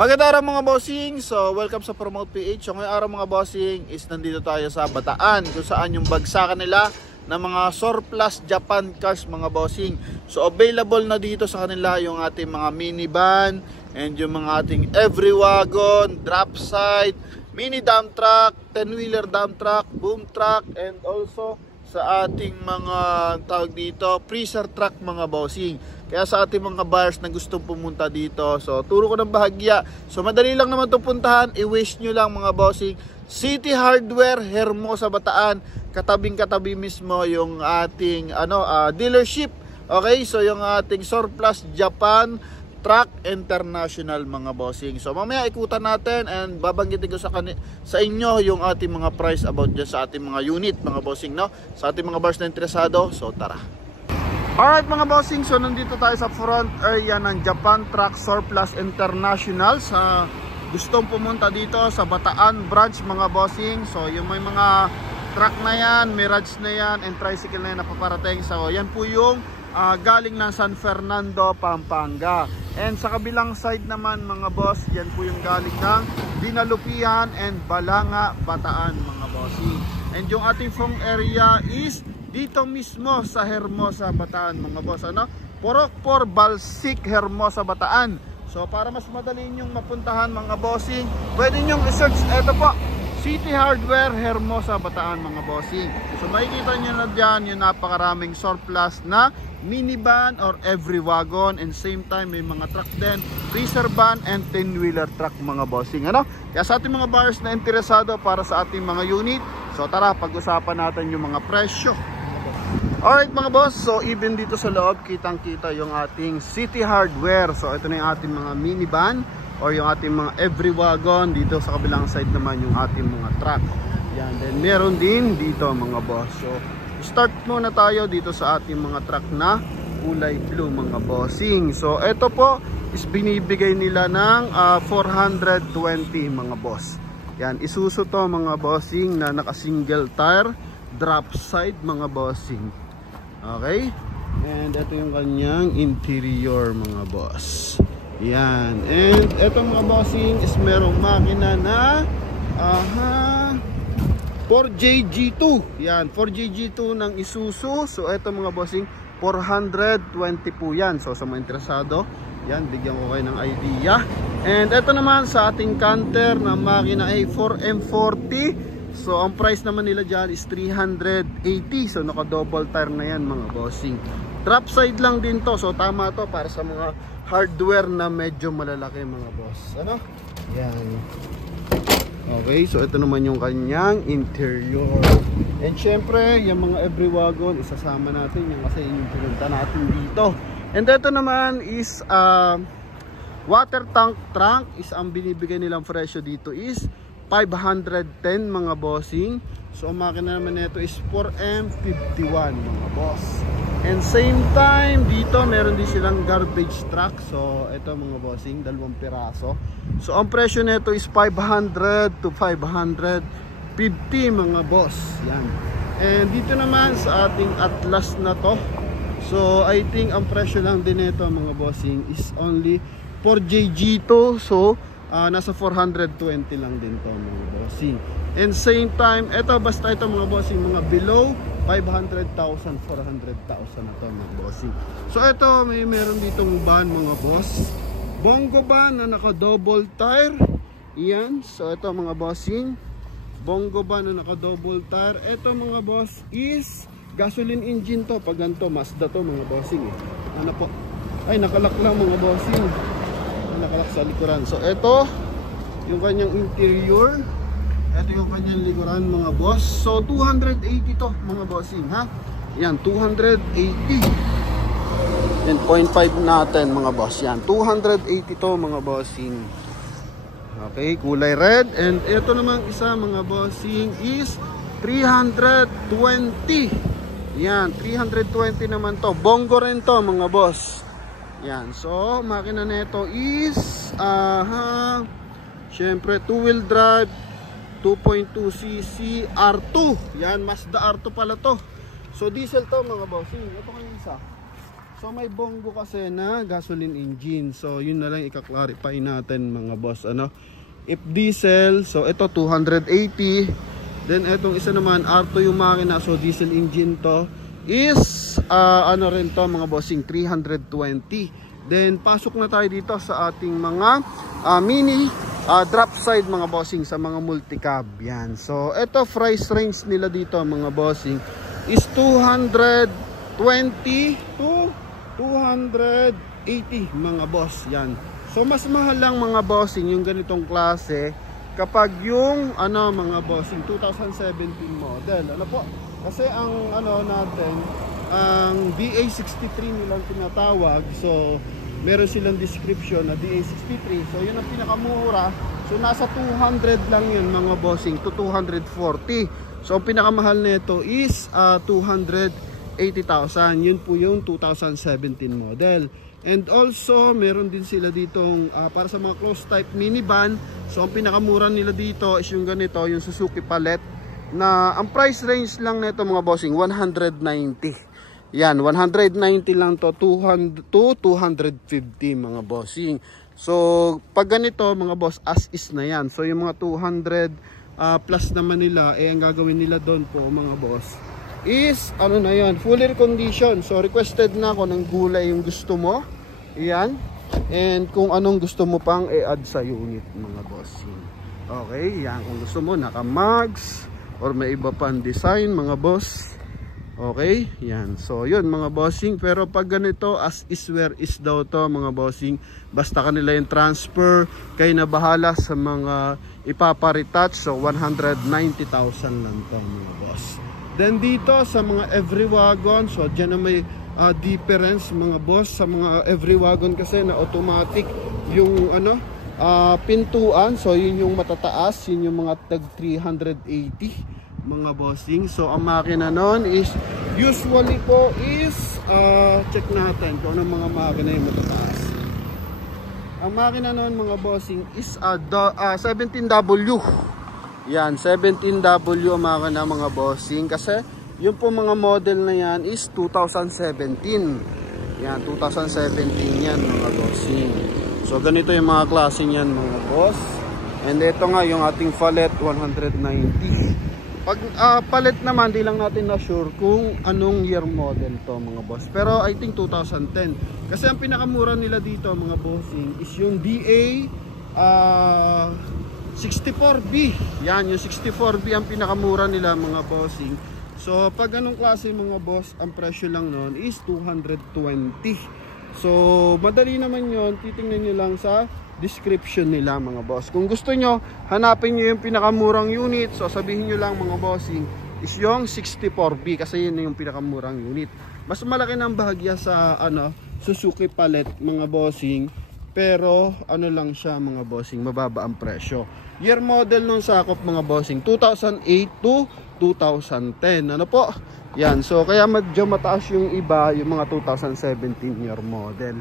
Magandang araw mga bossing. So welcome sa Promote PH. So ngayong araw mga bossing is nandito tayo sa Bataan, kung saan yung bagsakan nila ng mga surplus Japan cars mga bossing. So available na dito sa kanila yung ating mga minivan and yung mga ating every wagon, drop side, mini dump truck, 10-wheeler dump truck, boom truck, and also sa ating mga tawag dito freezer truck mga bossing. Kaya sa ating mga buyers na gustong pumunta dito, so turo ko ng bahagya. So madali lang naman itong puntahan, i-wish nyo lang mga bossing. City Hardware, Hermosa, Bataan. Katabing-katabi mismo yung ating dealership. Okay, so yung ating surplus Japan Truck International mga bossing. So mamaya ikutan natin and babanggitin ko sa inyo yung ating mga price about dyan sa ating mga unit mga bossing, no? Sa ating mga buyers na interesado, so tara. Alright mga bossing, so nandito tayo sa front area ng Japan Truck Surplus International. Sa gustong pumunta dito sa Bataan branch mga bossing, so yung may mga truck na yan, Mirage na yan, and tricycle na yan na paparating. So yan po yung galing ng San Fernando, Pampanga. And sa kabilang side naman mga boss, yan po yung galing ng Dinalupihan and Balanga, Bataan mga bossing. And yung ating phone area is dito mismo sa Hermosa, Bataan mga boss, Porokpor, Balsik, Hermosa, Bataan. So para mas madali nyong mapuntahan mga bossing, pwede nyong i-search ito po, City Hardware, Hermosa, Bataan mga bossing. So makikita nyo na dyan yung napakaraming surplus na minivan or every wagon, and same time may mga truck din, freezer van and 10-wheeler truck mga bossing. Kaya sa ating mga buyers na interesado para sa ating mga unit, so tara pag-usapan natin yung mga presyo. Alright mga boss, so even dito sa loob kitang kita yung ating City Hardware. So ito na yung ating mga minivan or yung ating mga every wagon. Dito sa kabilang side naman yung ating mga truck. Yan, then meron din dito mga boss. So start muna tayo dito sa ating mga truck na kulay blue mga bossing. So ito po is binibigay nila ng 420 mga boss. Yan, Isuzu to mga bossing na naka single tire, drop side mga bossing. Okay, and ito yung kanyang interior mga boss. Yan, and ito mga bossing is merong makina na 4JG2. Yan, 4JG2 ng Isuzu. So ito mga bossing 420 po yan. So sa mga interesado, yan, bigyan ko kayo ng idea. And ito naman sa ating canter na makina ay 4M40. So ang price naman nila dyan is 380. So naka double tire na yan mga bossing. Drop side lang din to. So tama to para sa mga hardware na medyo malalaki mga boss. Yan. Okay, so ito naman yung kanyang interior. And syempre, yung mga every wagon isasama natin yung kasi yung pinunta natin dito. And ito naman is water tank trunk is ang binibigay nilang presyo dito is 510 mga bossing. So ang makina naman nito is 4M51 mga boss. And same time dito meron din silang garbage truck. So ito mga bossing, 2 piraso. So ang presyo nito is 500 to 550 mga boss. Yan. And dito naman sa ating Atlas na to, so I think ang presyo lang din nito mga bossing is only 4JG2. So nasa 420 lang din to mga bossing. And same time, ito basta ito mga bossing, mga below 500,000, 400,000 na to mga bossing. So ito meron ditong van mga boss, bongo van na naka double tire. Yan, so ito mga bossing, bongo van na naka double tire. Ito mga boss is gasoline engine to. Pag ganito, Mazda to mga bossing po, ay nakalak lang mga bossing, nakalak sa likuran. So ito yung kanyang interior, ito yung kanyang likuran mga boss. So 280 to mga bossing yan, 280. And 0.5 natin mga boss. Yan, 280 to mga bossing. Okay, kulay red. And ito namang isa mga bossing is 320. Yan, 320 naman to. Bongo rin to mga boss. Yan, so makina nito is syempre 2-wheel drive, 2.2cc R2. Yan, Mazda R2 pala to. So diesel to mga bossing. Ito kanyang isa. So may Bongo kasi na gasoline engine. So yun na lang ika-clarify natin mga boss, ano. If diesel, so ito 280. Then etong isa naman R2 yung makina, so diesel engine to is ano rin to mga bossing, 320. Then pasok na tayo dito sa ating mga mini drop side mga bossing, sa mga multicab yan. So ito price range nila dito mga bossing is 220 to 280 mga boss yan. So mas mahal lang mga bossing yung ganitong klase kapag yung ano mga bossing 2017 model, ano po, kasi ang ano natin, ang DA63 nilang tinatawag. So meron silang description na DA63, so yun ang pinakamura. So nasa 200 lang yun mga bossing to 240. So ang pinakamahal nito is 280,000. Yun po yung 2017 model. And also meron din sila ditong para sa mga close type minivan. So ang pinakamura nila dito is yung ganito, yung Suzuki Palette, na ang price range lang nito mga bossing 190. Yan, 190 lang to, 200 to 250 mga bossing. So pag ganito mga boss, as is na yan. So yung mga 200 plus naman nila, ang gagawin nila doon po mga boss is ano na yan, fully reconditioned. So requested na ako ng gulay yung gusto mo, yan, and kung anong gusto mo pang i-add sa unit mga bossing. Okay, yan, kung gusto mo naka mags or may iba pang design mga boss. Okay, yan, so yun mga bossing. Pero pag ganito, as is where is daw to mga bossing, basta kanila yung transfer, kayo na bahala sa mga ipaparetouch. So 190,000 lang to mga boss. Then dito sa mga every wagon, so dyan na may difference mga boss. Sa mga every wagon kasi na automatic yung ano, pintuan. So yun yung matataas, yun yung mga tag 380 mga bossing. So ang makina nun is usually po is check natin kung anong mga makina yung matataas. Ang makina nun mga bossing is 17W. Yan, 17W ang makina mga bossing, kasi yung po mga model na yan is 2017. Yan, 2017 yan mga bossing. So ganito yung mga klase niyan mga boss. And ito nga yung ating Palette 190. Pag palit naman, di lang natin na sure kung anong year model to mga boss. Pero I think 2010. Kasi ang pinakamura nila dito mga bossing is yung DA 64B. Yan, yung 64B ang pinakamura nila mga bossing. So pag anong klase mga boss, ang presyo lang noon is 220. So madali naman yon, titingnan nyo lang sa description nila mga boss. Kung gusto nyo, hanapin nyo yung pinakamurang unit. So sabihin nyo lang mga bossing is yung 64B, kasi yun yung pinakamurang unit. Mas malaki ng bahagya sa ano, Suzuki Palette mga bossing, pero ano lang siya mga bossing, mababa ang presyo. Year model nung sakop mga bossing 2008 to 2010. Ano po? Yan, so kaya medyo mataas yung iba, yung mga 2017 year model.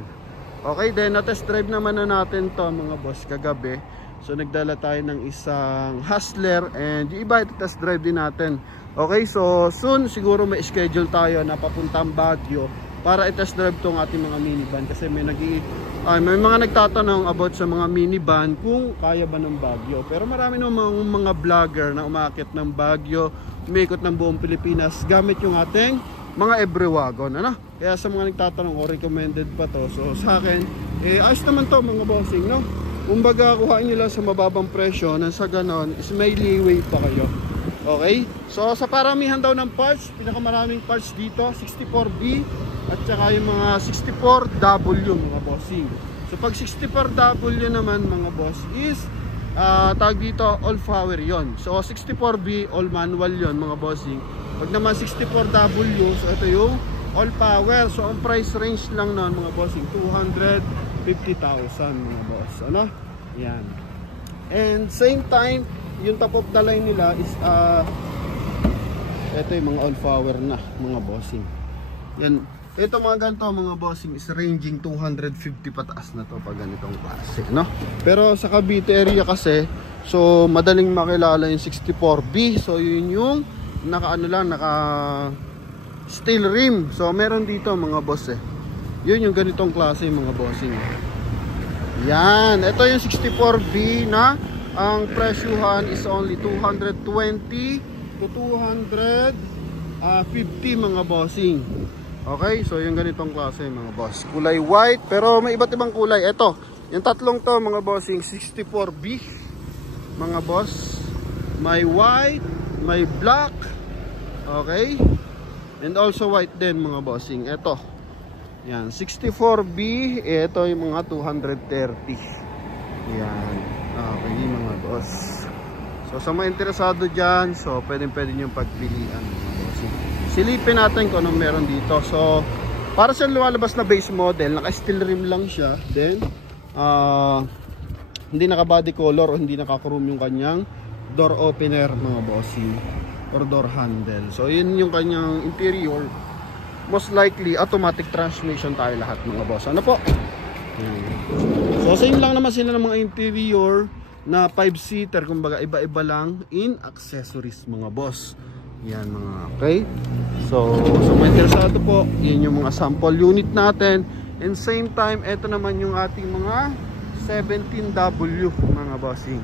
Okay, then na-test drive naman na natin to mga boss kagabi. So nagdala tayo ng isang Hustler, and yung iba ito-test drive din natin. Okay, so soon siguro may schedule tayo na papuntang Baguio para i-test drive tong ating mga minivan, kasi may mga nagtatanong about sa mga minivan kung kaya ba ng Baguio. Pero marami namang mga vlogger na umaakit ng Baguio, umikot ng buong Pilipinas gamit yung ating mga every wagon, ano? Kaya sa mga nagtatanong, recommended pa to. So sa akin, ayos naman to mga bossing, no? Kumbaga kuhain nyo lang sa mababang presyo, nang sa ganon is may leeway pa kayo. Okay? So sa paramihan daw ng parts, pinakamaraming parts dito 64B at saka yung mga 64W mga bossing. So pag 64W naman mga boss is tag dito all power yon. So 64B all manual yon mga bossing. Pag naman 64W, so ito yung all power. So ang price range lang nun mga bossing 250,000 mga boss, ano? Yan. And same time, yung top of the line nila is ito yung mga all power na mga bossing. Yan. Ito mga ganito mga bossing is ranging 250 pataas na to pag ganitong klase, no? Pero sa Cavite area kasi, so madaling makilala yung 64B. So yun yung naka steel rim. So meron dito mga boss Yun yung ganitong klase mga bossing. Yan, ito yung 64B na ang presyuhan is only 220 to 250 mga bossing. Okay, so yung ganitong klase mga boss. Kulay white pero may iba't ibang kulay. Ito, yung tatlong to mga bossing 64B mga boss. May white, may black. Okay? And also white din mga bossing. Ito. Yan, 64B, ito yung mga 230. Yan. Okay mga boss. So sa mga interesado dyan, so pwede nyo pagpilian mga bossing. Silipin natin kung anong meron dito. So para sa lumalabas na base model, naka steel rim lang siya. Then hindi naka body color o hindi naka chrome yung kanyang door opener mga bossing or door handle. So yun yung kanyang interior. Most likely automatic transmission tayo lahat mga boss. Ano po? So same lang naman sila ng mga interior na 5-seater, kumbaga iba-iba lang in accessories mga boss. Yan mga okay. So sa mga interesado po, yan yung mga sample unit natin. And same time, ito naman yung ating mga 17W mga bossing.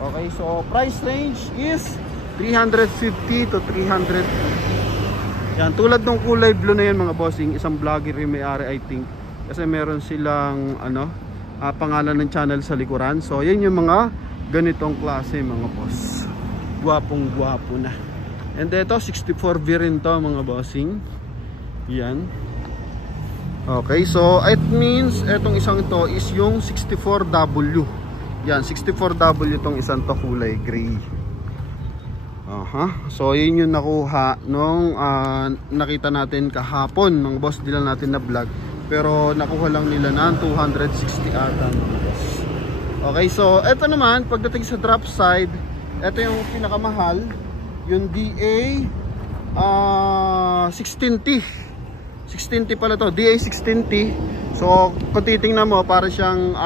Okay, so price range is 350 to 300. Yan, tulad ng kulay blue na yan mga bossing, isang vlogger yung may-ari I think. Kasi meron silang pangalan ng channel sa likuran. So yan yung mga ganitong klase mga boss. Gwapong gwapo na. And ito 64V rin to mga bossing. Yan. Okay, so it means etong isang to is yung 64W. Yan, 64W tong isang to, kulay gray. So yun yung nakuha nung nakita natin kahapon ng boss nila natin na vlog. Pero nakuha lang nila na 260 ata mga boss. Okay, so eto naman pagdating sa drop side, eto yung pinakamahal, yung DA 16T. 16T pala to, DA 16T. So kung titingnan mo, para siyang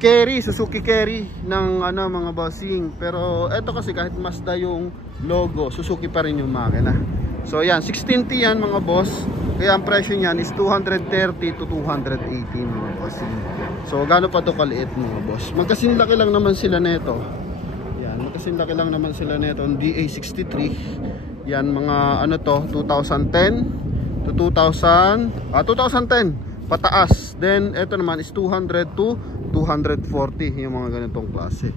carry, Suzuki carry ng mga bossing. Pero eto kasi kahit Mazda yung logo, Suzuki pa rin yung makina. So yan, 16T yan mga boss. Kaya ang presyo niyan is 230 to 280 mga bossing. So gaano pa to kaliit mga boss? Magkasinlaki lang naman sila neto. Yan, magkasinlaki lang naman sila neto ng DA63. Yan mga to, 2010 to 2010 pataas. Then ito naman is 200 to 240 yung mga ganitong klase.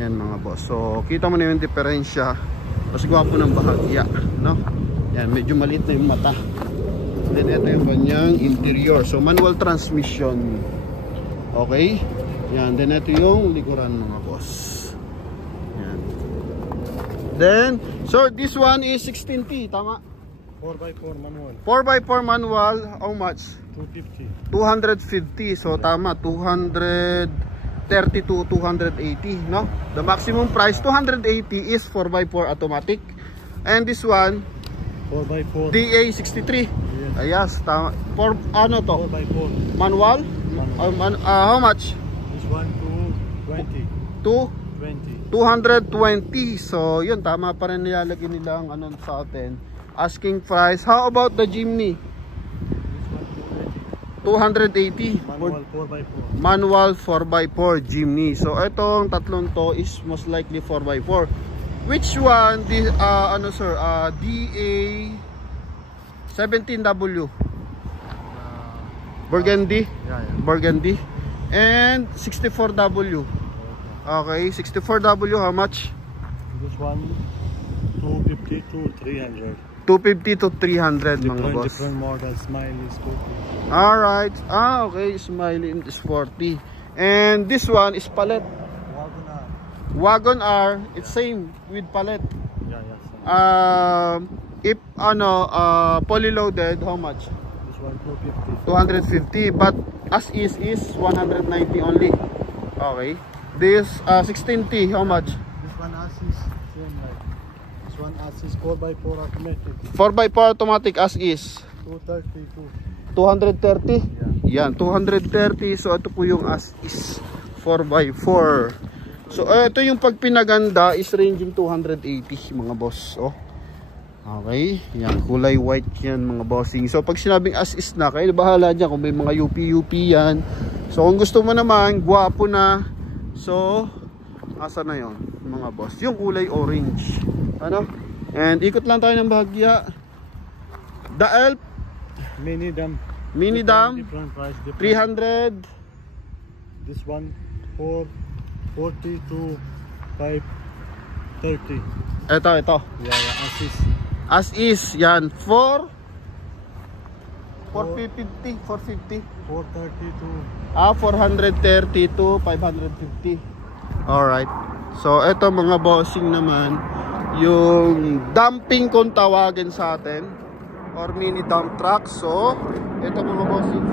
Yan mga boss. So kita mo na yung diferensya. Mas gwapo ng bahagya, no? Yan, medyo maliit na yung mata. Then ito yung kanyang interior. So manual transmission. Okay? Yan, then ito yung likuran mga boss. Yan. Then, so this one is 16T, tama? 4x4 manual. 4x4 manual, how much? 250. 250. So tama, 230 to 280, no? The maximum price 280 is 4x4 automatic. And this one 4x4 DA63. Yes, tama. For ano to? 4x4 Manual? How much? This one 220. 220. So yun, tama pa rin nilalagay nila ang sa atin. Asking price. How about the Jimny? 280. Manual 4x4. Manual 4x4 Jimny. So itong tatlong to is most likely 4x4. Which one? The DA 17W. Burgundy. Yeah. Burgundy. And 64W. Okay, 64W how much? This one 250 to 300. 250 to 300 mga boss. Different model, Smiley, Sporty. Alright. Okay, Smiley and Sporty. And this one is pallet. Wagon R. It's same with pallet. Yeah. If fully loaded, how much? This one 250. 250. But as is 190 only. Okay. This 16T, how much? This one Asus, same like. This one Asus 4x4 automatic. 4x4 automatic as is. 232. 230? Yan, 230. So ito po yung as is 4x4. So ito yung pag pinaganda is ranging 280 mga boss. Oh. Okay, yan, kulay white yan mga bossing. So pag sinabing as is na, kayo bahala dyan kung may mga UP yan. So kung gusto mo naman, gwapo na. So, asa na yon mga boss? Yung kulay orange. Ano? And ikot lang tayo ng bahagya. The Elf Mini dam. Mini dam, Different price. Different. 300. This one 440 to 530. Ito. Yeah, assist. As is, yan. 450. 430 to 430 to 550. Alright. So, ito mga bossing naman, yung dumping kung tawagin sa atin, or mini dump truck. So, ito mga bossing,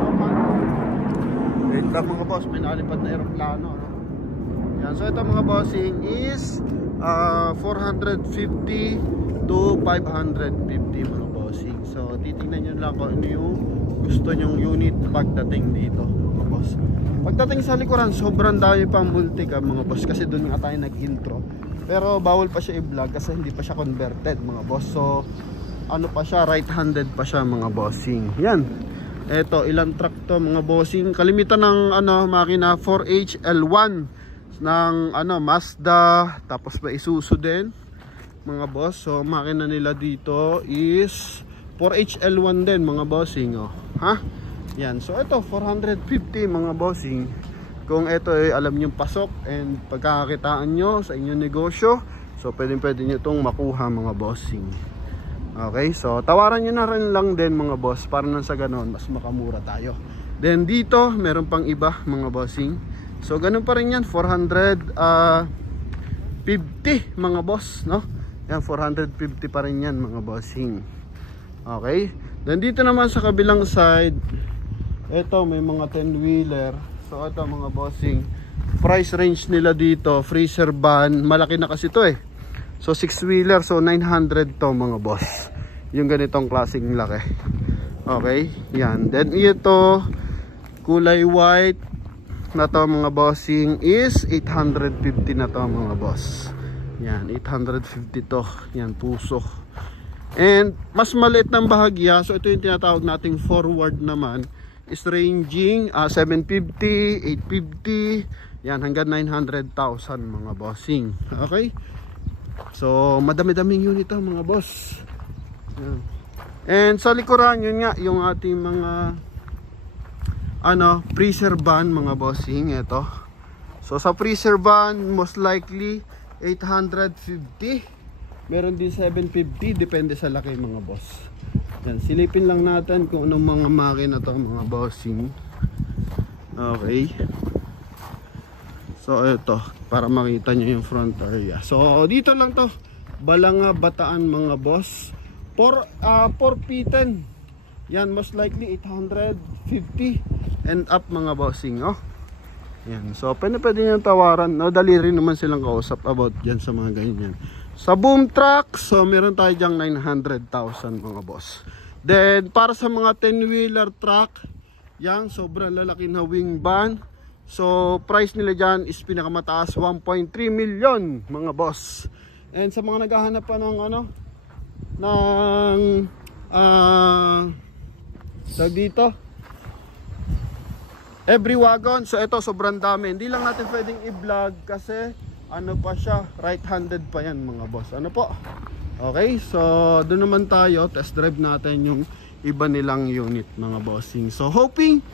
wait lang mga boss, may nakalipad na aeroplano. No? Yan. So, ito mga bossing is 450 to 550 mga bossing. So, titingnan nyo lang kung ano yung gusto nyong unit pagdating dito mga boss. Pagdating sa likuran, sobrang dami pang multi ka mga boss, kasi doon nga tayo nag-intro. Pero bawal pa siya i-vlog kasi hindi pa siya converted mga boss. So ano pa siya, right-handed pa siya mga bossing. Yan. Eto, ilang truck to mga bossing. Kalimitan ng makina 4HL1 ng Mazda, tapos may Isuzu din mga boss. So makina nila dito is 4HL1 din mga bossing, oh. Ha? Yan. So ito 450 mga bossing. Kung ito ay alam niyo pasok and pagkakakitaan nyo sa inyong negosyo, so pwede nyo itong makuha mga bossing. Okay, so tawaran nyo na rin lang din mga boss, para nang sa ganon mas makamura tayo. Then dito meron pang iba mga bossing. So ganun pa rin yan, 450 mga boss, no? Yan, 450 pa rin yan mga bossing. Okay, then dito naman sa kabilang side, ito may mga 10-wheeler. So ito mga bossing, price range nila dito, freezer van, malaki na kasi to eh. So 6-wheeler, so 900 to mga boss. Yung ganitong klaseng laki. Okay, yan. Then ito, kulay white na to mga bossing is 850 na to mga boss. Yan, 850 to. Yan, puso. And mas maliit ng bahagya, so ito yung tinatawag nating forward naman, is ranging 750, 850, yan hanggang 900,000 mga bossing. Okay? So madami-daming unit ang mga boss. Yan. And sa likuran yun nga yung ating mga freezer van mga bossing. Ito. So sa freezer van most likely 850. Meron din 750, depende sa laki mga boss. Yan, silipin lang natin kung anong mga makina to mga bossing. Okay. So ito, para makita nyo yung front area. So dito lang to, Balanga, Bataan mga boss. 4P10. Yan, most likely 850 and up mga bossing, oh. Yan, so pwede nyo tawaran, no? Dali rin naman silang kausap about yan sa mga ganyan. Sa boom truck, so meron tayo dyang 900,000 mga boss. Then para sa mga 10-wheeler truck, yang sobrang lalaki na wing van, so price nila dyan is pinakamataas 1.3 million mga boss. And sa mga naghahanap pa ng tawag dito, every wagon, so ito sobrang dami. Hindi lang natin pwedeng i-vlog kasi pa siya, right-handed pa yan mga boss. Ano po? Okay, so doon naman tayo, test drive natin yung iba nilang unit mga bossing. So hoping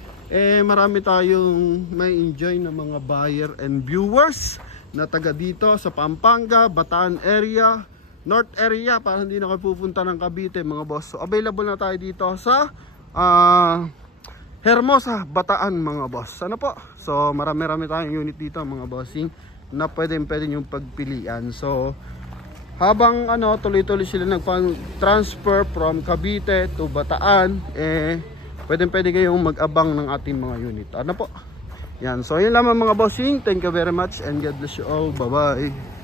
marami tayong may enjoy na mga buyer and viewers na taga dito sa Pampanga, Bataan area, North area, para hindi na kayo pupunta ng Cavite mga boss. So available na tayo dito sa Hermosa, Bataan mga boss. Ano po? So marami-rami tayong unit dito mga bossing na pwede yung pagpilian. So habang tuloy-tuloy sila nagpa-transfer from Cavite to Bataan, pwede kayong mag-abang ng ating mga unit. Ano po? Yan. So yun lamang mga bossing. Thank you very much and God bless you all. Bye-bye.